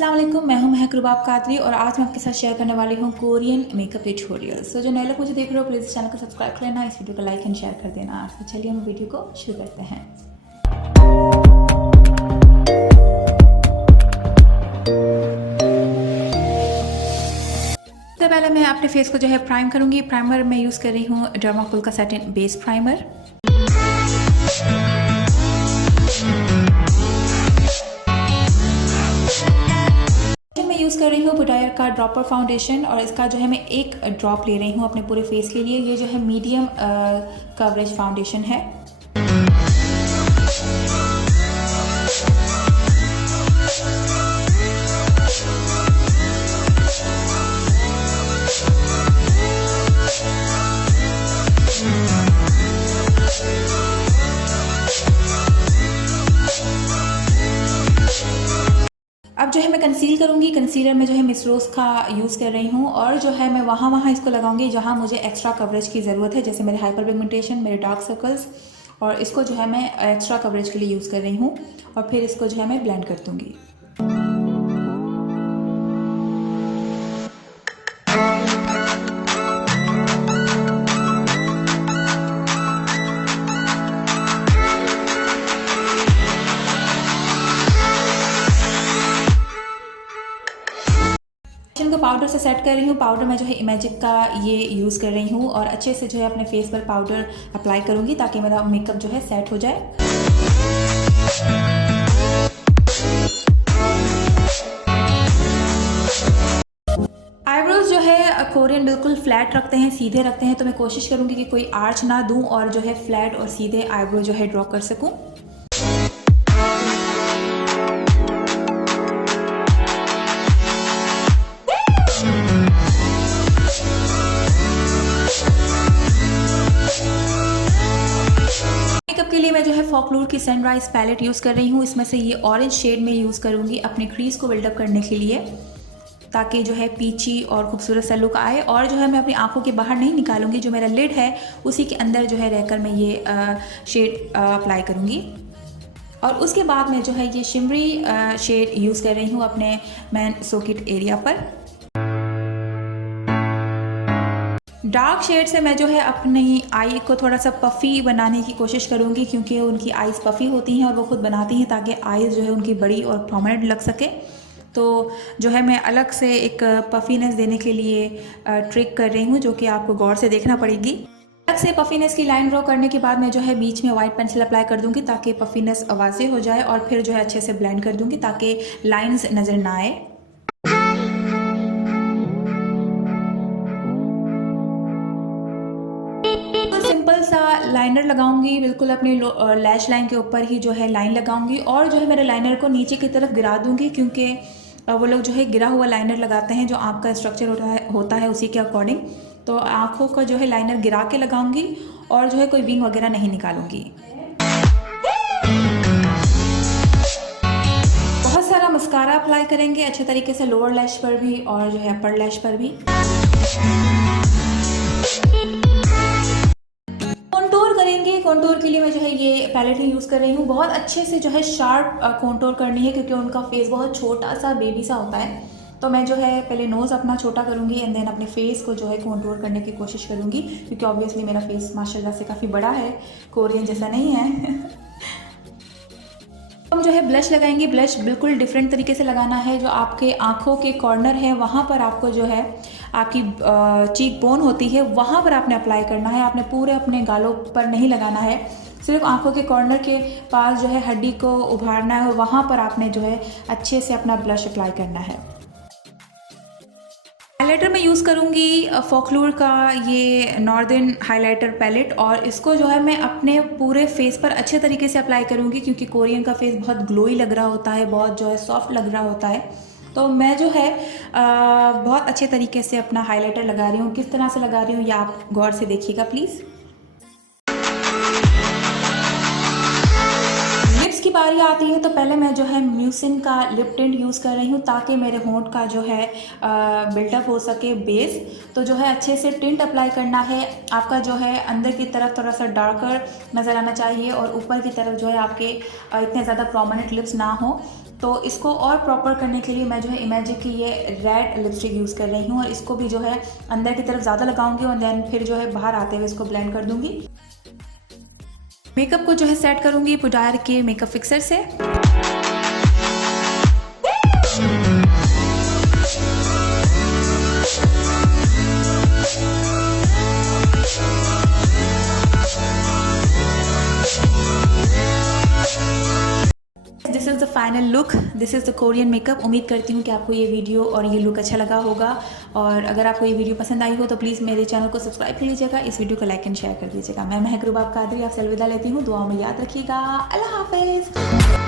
अस्सलाम वालेकुम, मैं हूं महक रुबाब कादरी और आज मैं आपके साथ शेयर करने वाली हूं कोरियन मेकअप ट्यूटोरियल्स। जो नए लोग मुझे देख रहे हो प्लीज़ चैनल को सब्सक्राइब कर लेना, इस वीडियो को लाइक एंड शेयर कर देना। तो चलिए हम वीडियो को शुरू करते हैं। सबसे पहले मैं अपने फेस को जो है प्राइम करूँगी। प्राइमर मैं यूज़ कर रही हूँ डर्माकोल का सैटिन बेस प्राइमर। यूज़ कर रही हूँ बुटायर का ड्रॉपर फाउंडेशन और इसका जो है मैं एक ड्रॉप ले रही हूँ अपने पूरे फेस के लिए। ये जो है मीडियम कवरेज फाउंडेशन है। अब जो है मैं कंसील करूँगी। कंसीलर में जो है मिस रोज़ का यूज़ कर रही हूँ और जो है मैं वहाँ इसको लगाऊंगी जहाँ मुझे एक्स्ट्रा कवरेज की ज़रूरत है, जैसे मेरे हाइपर पिगमेंटेशन, मेरे डार्क सर्कल्स, और इसको जो है मैं एक्स्ट्रा कवरेज के लिए यूज़ कर रही हूँ और फिर इसको जो है मैं ब्लेंड कर दूँगी। को पाउडर से सेट कर रही हूँ। पाउडर मैं जो है इमेजिक का ये यूज़ कर रही हूँ और अच्छे से जो है अपने फेस पर पाउडर अप्लाई करूँगी ताकि मेरा मेकअप जो है सेट हो जाए। आईब्रोज जो है कोरियन बिल्कुल फ्लैट रखते हैं, सीधे रखते हैं, तो मैं कोशिश करूँगी कि कोई आर्च ना दूँ और जो है फ्लैट और सीधे आईब्रो जो है ड्रॉ कर सकूँ। के लिए मैं जो है फॉकलूर की सनराइज पैलेट यूज़ कर रही हूँ। इसमें से ये ऑरेंज शेड में यूज़ करूँगी अपने क्रीज को बिल्डअप करने के लिए, ताकि जो है पीची और खूबसूरत सा लुक आए। और जो है मैं अपनी आंखों के बाहर नहीं निकालूंगी, जो मेरा लिड है उसी के अंदर जो है रहकर मैं ये शेड अप्लाई करूँगी। और उसके बाद मैं जो है ये शिमरी शेड यूज़ कर रही हूँ अपने मेन सॉकेट एरिया पर। डार्क शेड से मैं जो है अपनी आई को थोड़ा सा पफ़ी बनाने की कोशिश करूँगी, क्योंकि उनकी आईज़ पफ़ी होती हैं और वो खुद बनाती हैं ताकि आईज़ जो है उनकी बड़ी और प्रोमिनेंट लग सके। तो जो है मैं अलग से एक पफ़ीनेस देने के लिए ट्रिक कर रही हूँ, जो कि आपको गौर से देखना पड़ेगी। अलग से पफ़ीनेस की लाइन ड्रॉ करने के बाद मैं जो है बीच में वाइट पेंसिल अप्लाई कर दूँगी ताकि पफ़ीनेस वाज़ेह हो जाए, और फिर जो है अच्छे से ब्लेंड कर दूँगी ताकि लाइन्स नज़र ना आए। सिंपल सा लाइनर लगाऊंगी, बिल्कुल अपनी लैश लाइन के ऊपर ही जो है लाइन लगाऊंगी और जो है मेरे लाइनर को नीचे की तरफ गिरा दूंगी, क्योंकि वो लोग जो है गिरा हुआ लाइनर लगाते हैं जो आँख का स्ट्रक्चर होता है उसी के अकॉर्डिंग। तो आँखों का जो है लाइनर गिरा के लगाऊंगी और जो है कोई विंग वगैरह नहीं निकालूंगी। बहुत सारा मस्कारा अप्लाई करेंगे अच्छे तरीके से लोअर लैश पर भी और जो है अपर लैश पर भी। कॉन्टूर के लिए मैं जो है ये पैलेट ही यूज़ कर रही हूँ। बहुत अच्छे से जो है शार्प कॉन्टूर करनी है, क्योंकि उनका फेस बहुत छोटा सा बेबी सा होता है। तो मैं जो है पहले नोज़ अपना छोटा करूँगी एंड देन अपने फेस को जो है कॉन्टूर करने की कोशिश करूँगी, क्योंकि ऑब्वियसली मेरा फेस माशाल्लाह से काफ़ी बड़ा है, कोरियन जैसा नहीं है। हम जो है ब्लश लगाएंगे। ब्लश बिल्कुल डिफरेंट तरीके से लगाना है। जो आपके आँखों के कॉर्नर है वहाँ पर आपको जो है आपकी चीक बोन होती है वहाँ पर आपने अप्लाई करना है। आपने पूरे अपने गालों पर नहीं लगाना है, सिर्फ आँखों के कॉर्नर के पास जो है हड्डी को उभारना है और वहाँ पर आपने जो है अच्छे से अपना ब्लश अप्लाई करना है। हाइलाइटर मैं यूज़ करूँगी फॉकलूर का ये नॉर्दर्न हाइलाइटर पैलेट, और इसको जो है मैं अपने पूरे फेस पर अच्छे तरीके से अप्लाई करूँगी, क्योंकि कोरियन का फेस बहुत ग्लोई लग रहा होता है, बहुत जो है सॉफ्ट लग रहा होता है। तो मैं जो है बहुत अच्छे तरीके से अपना हाइलाइटर लगा रही हूँ। किस तरह से लगा रही हूँ ये आप गौर से देखिएगा प्लीज़। लिप्स की बारी आती है तो पहले मैं जो है म्यूसिन का लिप टिंट यूज़ कर रही हूँ ताकि मेरे होंठ का जो है बिल्डअप हो सके बेस। तो जो है अच्छे से टिंट अप्लाई करना है। आपका जो है अंदर की तरफ थोड़ा सा डार्कर नज़र आना चाहिए और ऊपर की तरफ जो है आपके इतने ज़्यादा प्रोमिनेंट लिप्स ना हो। तो इसको और प्रॉपर करने के लिए मैं जो है इमेजिक की ये रेड लिपस्टिक यूज़ कर रही हूँ और इसको भी जो है अंदर की तरफ ज़्यादा लगाऊंगी और देन फिर जो है बाहर आते हुए इसको ब्लेंड कर दूंगी। मेकअप को जो है सेट करूंगी पुडायर के मेकअप फिक्सर से। This is the final look, this is the Korean makeup. उम्मीद करती हूँ कि आपको ये वीडियो और ये लुक अच्छा लगा होगा और अगर आपको ये वीडियो पसंद आई हो तो प्लीज़ मेरे चैनल को सब्सक्राइब कर लीजिएगा, इस वीडियो को लाइक एंड शेयर कर दीजिएगा। मैं महक रुबाब कादरी आपसे अलविदा लेती हूँ, दुआओं में याद रखिएगा। अल्लाह हाफिज़।